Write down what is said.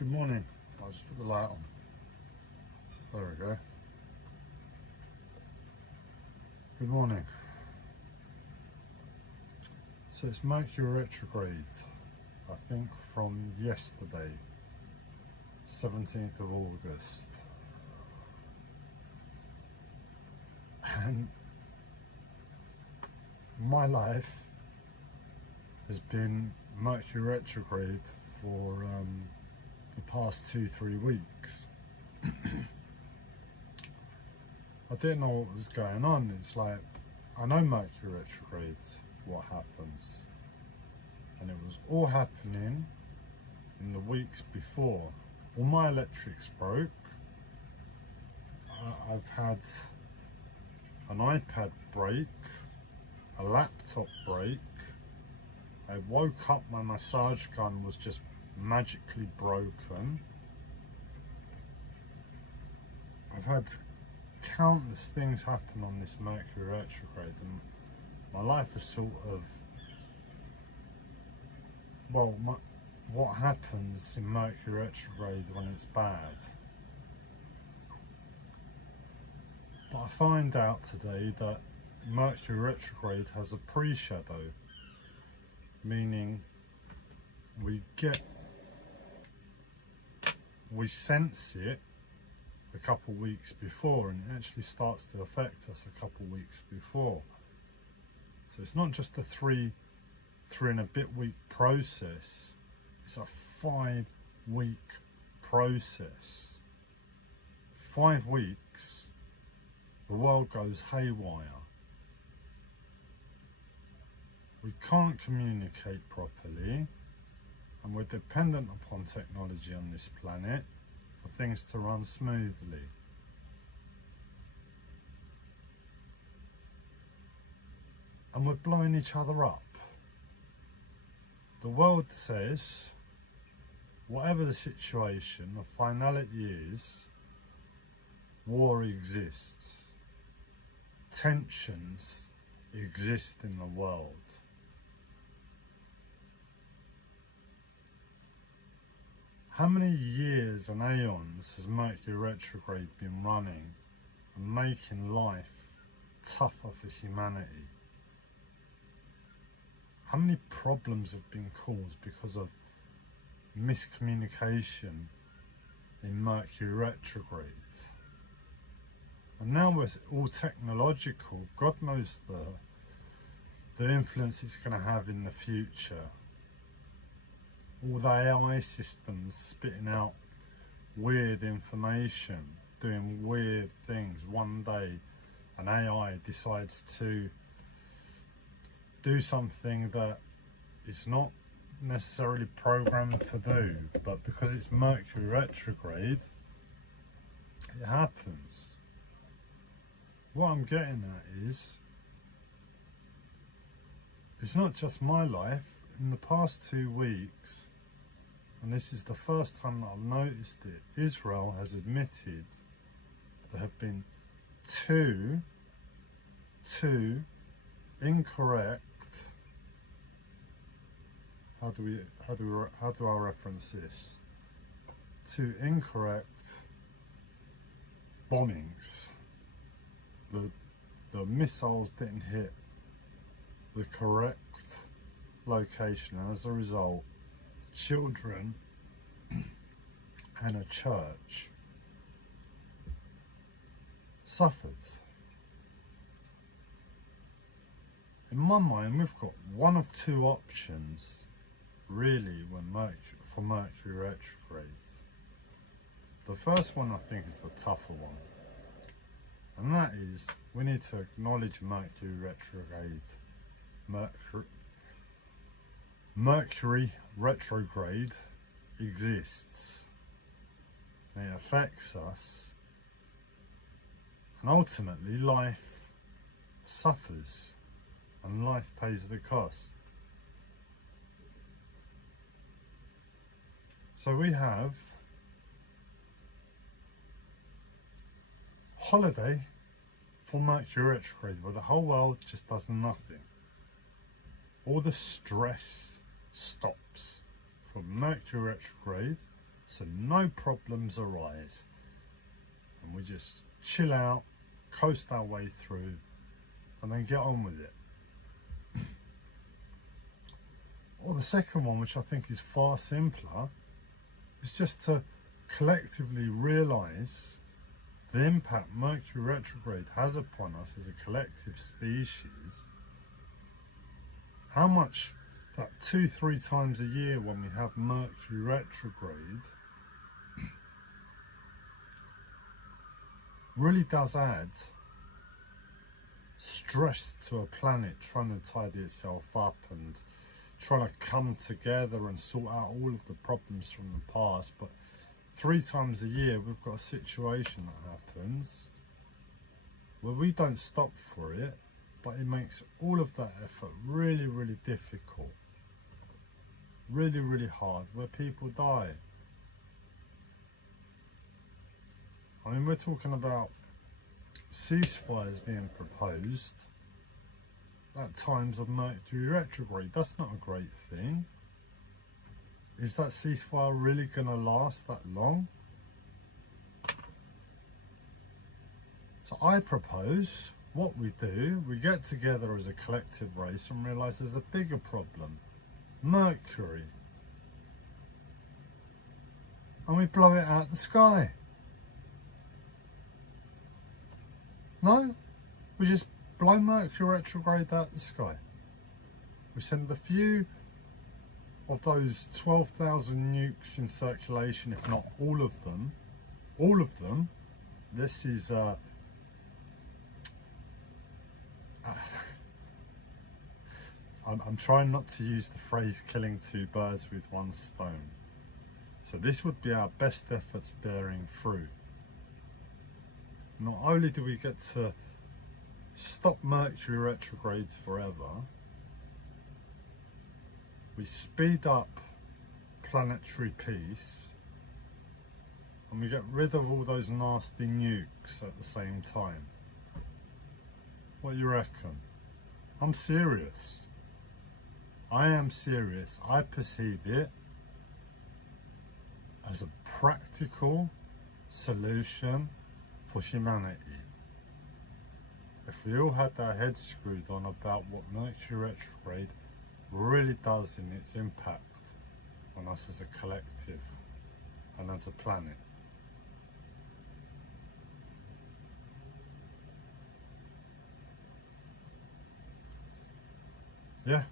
Good morning. I'll just put the light on. There we go. Good morning. So it's Mercury retrograde, I think from yesterday, 17th of August. And my life has been Mercury retrograde for the past 2-3 weeks. I didn't know what was going on. It's like, I know Mercury retrograde, what happens, and it was all happening in the weeks before. All my electrics broke. I've had an iPad break, a laptop break. I woke up, my massage gun was just magically broken. I've had countless things happen on this Mercury retrograde, and my life is sort of, well, what happens in Mercury retrograde when it's bad. But I find out today that Mercury retrograde has a pre-shadow, meaning we sense it a couple weeks before, and it actually starts to affect us a couple weeks before. So it's not just a three and a bit week process, it's a 5-week process. 5 weeks, the world goes haywire. We can't communicate properly, and we're dependent upon technology on this planet for things to run smoothly. And we're blowing each other up. The world says, whatever the situation, the finality is, war exists. Tensions exist in the world. How many years and aeons has Mercury retrograde been running and making life tougher for humanity? How many problems have been caused because of miscommunication in Mercury retrograde? And now we're all technological. God knows the influence it's going to have in the future. All the AI systems spitting out weird information, doing weird things. One day an AI decides to do something that it's not necessarily programmed to do, but because it's Mercury retrograde, it happens. What I'm getting at is, it's not just my life. In the past 2 weeks, and this is the first time that I've noticed it, Israel has admitted there have been two incorrect, how do I reference this? 2 incorrect bombings. The missiles didn't hit the correct location, and as a result, children and a church suffered. In my mind, we've got one of 2 options really for Mercury retrograde. The first one I think is the tougher one, and that is, we need to acknowledge Mercury retrograde. Mercury retrograde exists, and it affects us, and ultimately life suffers and life pays the cost. So we have holiday for Mercury retrograde, where the whole world just does nothing. All the stress stops from Mercury retrograde so no problems arise, and we just chill out, coast our way through, and then get on with it. Or the second one, which I think is far simpler, is just to collectively realise the impact Mercury retrograde has upon us as a collective species. How much that 2-3 times a year when we have Mercury retrograde really does add stress to a planet trying to tidy itself up and trying to come together and sort out all of the problems from the past. But 3 times a year we've got a situation that happens where we don't stop for it, but it makes all of that effort really, really difficult, really, really hard, where people die. I mean, we're talking about ceasefires being proposed at times of Mercury retrograde. That's not a great thing. Is that ceasefire really going to last that long? So I propose what we do, we get together as a collective race and realise there's a bigger problem, Mercury, and we blow it out the sky. No, we just blow Mercury retrograde out the sky. We send a few of those 12,000 nukes in circulation, if not all of them. This is I'm trying not to use the phrase killing 2 birds with 1 stone. So this would be our best efforts bearing fruit. Not only do we get to stop Mercury retrograde forever, we speed up planetary peace, and we get rid of all those nasty nukes at the same time. What do you reckon? I'm serious. I am serious. I perceive it as a practical solution for humanity. If we all had our heads screwed on about what Mercury retrograde really does in its impact on us as a collective and as a planet. Yeah.